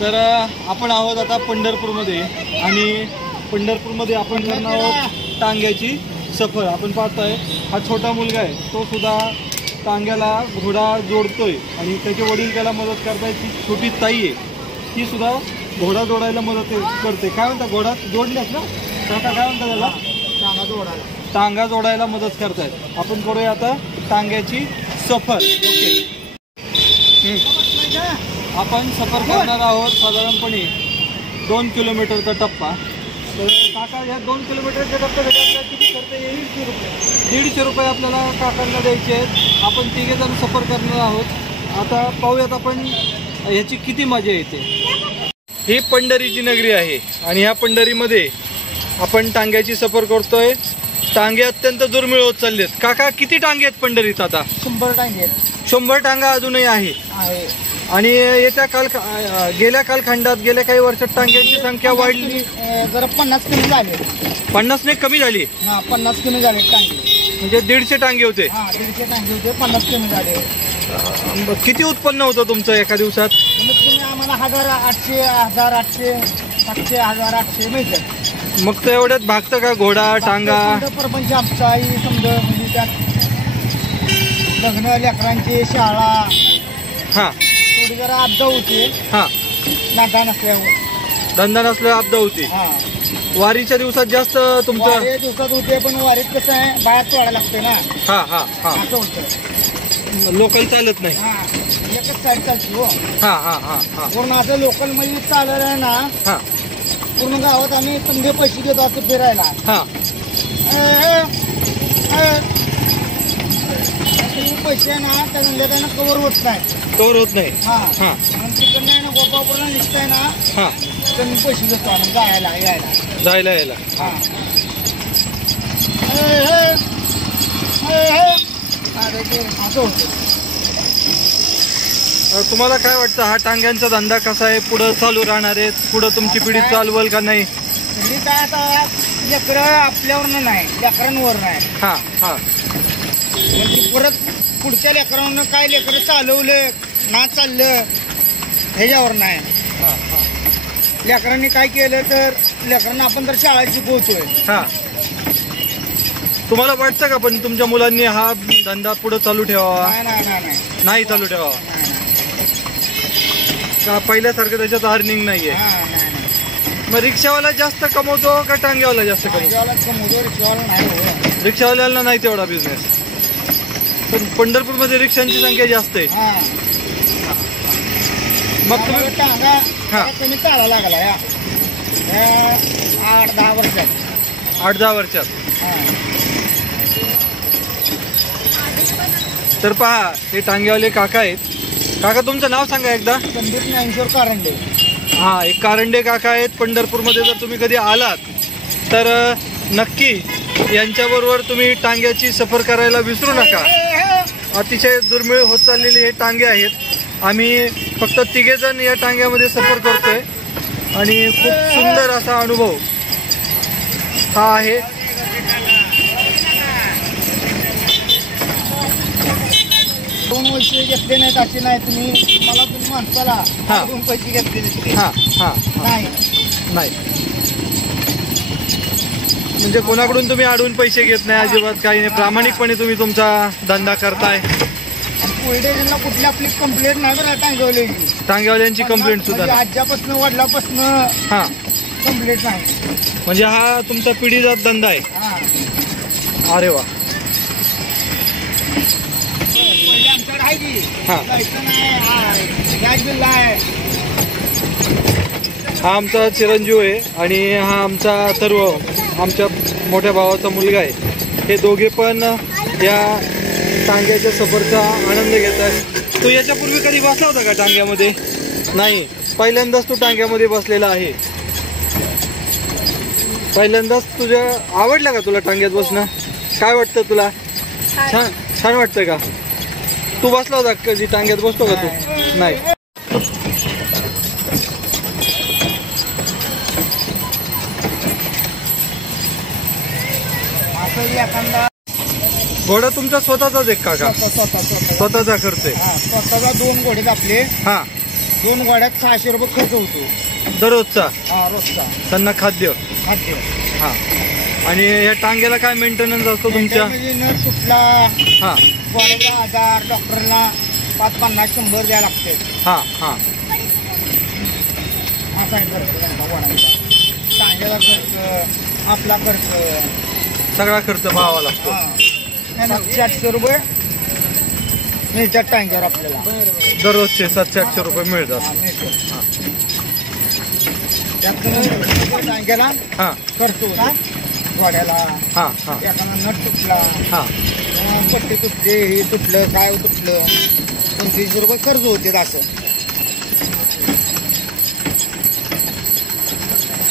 तर आपण आहोत आता पंढरपूरमध्ये आणि पंढरपूरमध्ये आपण करणार आहोत टांग्याची सफर। आपण पाहतोय हा छोटा मुलगा आहे, तो सुद्धा टांग्याला घोडा जोडतोय आणि त्याचे वडील त्याला मदत करतायत। ती छोटी ताई आहे, ती सुद्धा घोडा जोडायला मदत करते। काय म्हणता, घोडा जोडल्यास ना काका, काय म्हणता त्याला? टांगा जोडायला मदत करतायत। आपण करूया आता टांग्याची सफर। ओके, आपण सफर करणार आहोत साधारणपणे 2 किलोमीटरचा टप्पा। तर काका, या 2 किलोमीटरच्या टप्प्यासाठी आपल्याला किती खर्च येईल? 150 रुपये आपल्याला काकांना द्यायचे आहेत। आपण तिघेजण सफर करणार आहोत। आता पाहूयात आपण याची किती मजा येते। ही पंढरीची नगरी आहे आणि ह्या पंढरीमध्ये आपण टांग्याची सफर करतोय। टांगे अत्यंत दुर्मिळ होत चाललेत। काका, किती टांगे आहेत पंढरीत आता? 100 टांगे आहेत। 100 टांगा अजूनही आहे आणि येत्या गेल्या कालखंडात गेल्या काही वर्षात टांग्यांची संख्या वाढली, जरा 50 कमी झाले। 50 ने कमी झाली? 50 कमी झाले टांगे, म्हणजे 150 टांगे होते। 150 टांगे होते, 50 कमी झाले। किती उत्पन्न होतं तुमचं एका दिवसात? आम्हाला 1800, 1800, 700, 1800 मिळतात। मग तर एवढ्यात भागतं का घोडा टांगा? परपंच आमचा समजा, म्हणजे त्यात लग्न, लेकरांची शाळा, हा थोडी जरा आपदा होते। हा, धंदा नसल्यावर, धंदा नसल्यावर आपदा होती। वारीच्या दिवसात जास्त तुमचं? दिवसात होते, पण वारीत कसं आहे, बाहेर तोडायला लागते ना। हा हा हा, असं होतं। लोकल चालत नाही? एकच साईड चालते हो। हा हा हा हा, पूर्ण असं लोकल मध्ये चालत आहे ना। हा, पूर्ण गावात आम्ही समजे पैसे घेतो असं फिरायला। हा, पैसे ना त्या कव्हर होत नाही, कव्हर होत नाही। हा, तिकडनं आहे ना गोपापूरला निघताय ना, हा, त्यांनी पैसे घेतो आम्ही जायला यायला। हा, असं होतं। तुम्हाला काय वाटतं, हा टांग्यांचा धंदा कसा आहे? पुढे चालू राहणार आहे? पुढे तुमची पिढी चालवल का नाही? म्हणजे काय, आता लेकरं आपल्यावर नाही, लेकरांवर नाही। हा हा, म्हणजे परत पुढच्या लेकरांना काय लेकरं चालवलं ना चाललं ह्याच्यावर नाही। लेकरांनी काय केलं तर लेकरांना आपण तर शाळा शिकवतोय। हा, तुम्हाला वाटतं का पण तुमच्या मुलांनी हा धंदा पुढे चालू ठेवावा? नाही चालू ठेवावा का? पहिल्यासारखं त्याच्यात अर्निंग नाहीये। मग रिक्षावाला जास्त कमवतो का टांगेवाला जास्त कमवतो? रिक्षावाल्याला नाही तेवढा बिझनेस, पण पंढरपूरमध्ये रिक्षांची संख्या जास्त आहे। मग तुम्ही टांगा तुम्ही चालायला लागला 8-10 वर्षात? 8-10 वर्षात। तर पहा, हे टांगेवाले काका आहेत। काका, तुमचं नाव सांगा एकदा? संदीप ज्ञानेश्वर कारंडे। हा, एक कारंडे काका आहेत। पंढरपूरमध्ये जर तुम्ही कधी आलात तर नक्की यांच्याबरोबर तुम्ही टांग्याची सफर करायला विसरू नका। अतिशय दुर्मिळ होत चाललेले हे टांगे आहेत। आम्ही फक्त तिघेजण या टांग्यामध्ये सफर करतोय आणि खूप सुंदर असा अनुभव हा आहे। दोन पैसे घेतले नाहीत असे नाही, तुम्ही माणसाला 2 पैसे घेतले नाही। म्हणजे कोणाकडून तुम्ही अडवून पैसे घेत नाही अजिबात, काही नाही, प्रामाणिकपणे तुम्ही तुमचा धंदा करताय। पोलिटिशियनला कुठली आपली कंप्लेंट नाही बरं, टांगेवाल्यांची कंप्लेंट सुद्धा आजच्यापासून वडिलापासून हा कंप्लेंट नाही। म्हणजे हा तुमचा पिढीजात धंदा आहे। अरे वा, हा आमचा चिरंजीव आहे आणि हा आमचा अथर्व, आमच्या मोठ्या भावाचा मुलगा आहे। हे दोघे पण या टांग्याच्या सफरचा आनंद घेत आहेत। तू याच्यापूर्वी कधी बसला होता का टांग्यामध्ये? नाही, पहिल्यांदाच तू टांग्यामध्ये बसलेला आहे। पहिल्यांदाच तुझ्या आवडलं का तुला टांग्यात बसणं? काय वाटतं तुला? छान वाटतं का? तू बसला होता कधी टांग्यात? बसतो का तू? नाही। घोडा तुमचा स्वतःचाच एक काका? स्वतःचा खर्च आहे? स्वतःचा 2 घोडे आपले। हा, 2 गाड्यात 600 रुपये खर्च होतो दररोजचा हा रोजचा त्यांना खाद्य. खाद्य. हा. आणि ह्या टांग्याला काय मेंटेनन्स असतो तुमच्या? म्हणजे न सुटला हा गोड्याचा आजार डॉक्टरला 550-100 द्यायला लागते. हा हा असा खर्च त्यांचा गोड्याचा. टांग्याचा खर्च आपला खर्च सगळा खर्च पाहावा लागतो. 700-800 रुपये मिळतात टांग्यावर आपल्याला. दररोजचे 700-800 रुपये मिळतात. टांग्याला हा खर्च होता गोड्याला. हा हा एखादा नट तुटला हा पट्टी तुटले हे तुटलं काय तुटलं 25 रुपये खर्च होते असं.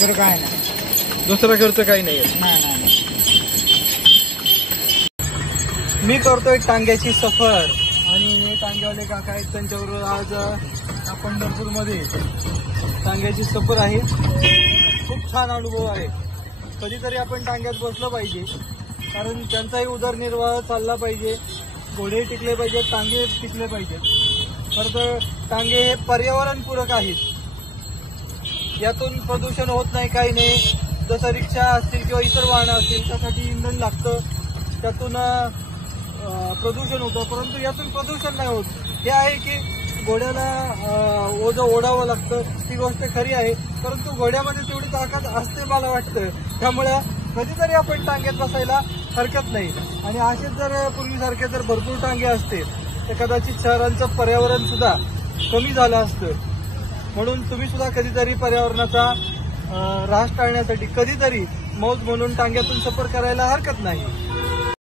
तर काय नाही दुसरा खर्च काही नाही. नाही. मी करतोय टांग्याची सफर आणि टांग्यावाले काका आहेत त्यांच्याबरोबर आज पंढरपूरमध्ये टांग्याची सफर आहे. खूप छान अनुभव आहे. कधीतरी आपण टांग्यात बसलं पाहिजे कारण त्यांचाही उदरनिर्वाह चालला पाहिजे. घोडे टिकले पाहिजेत, टांगे टिकले पाहिजेत. खरं तर टांगे हे पर्यावरणपूरक आहेत. यातून प्रदूषण होत नाही, काही नाही. जसं रिक्षा असतील किंवा इतर वाहनं असतील त्यासाठी इंधन लागतं, त्यातून प्रदूषण होतं. परंतु यातून प्रदूषण नाही होत. हे आहे की घोड्याला ओझं ओढावं लागतं, ती गोष्ट खरी आहे. परंतु घोड्यामध्ये तेवढी ताकद असते मला वाटतं. त्यामुळे कधीतरी आपण टांग्यात बसायला हरकत नाही. आणि असेच जर पूर्वीसारखे जर भरपूर टांगे असते तर कदाचित शहरांचं पर्यावरण सुद्धा कमी झालं असतं. म्हणून तुम्ही सुद्धा कधीतरी पर्यावरणाचा ऱ्हास टाळण्यासाठी कधीतरी मौज म्हणून टांग्यातून सफर करायला हरकत नाही.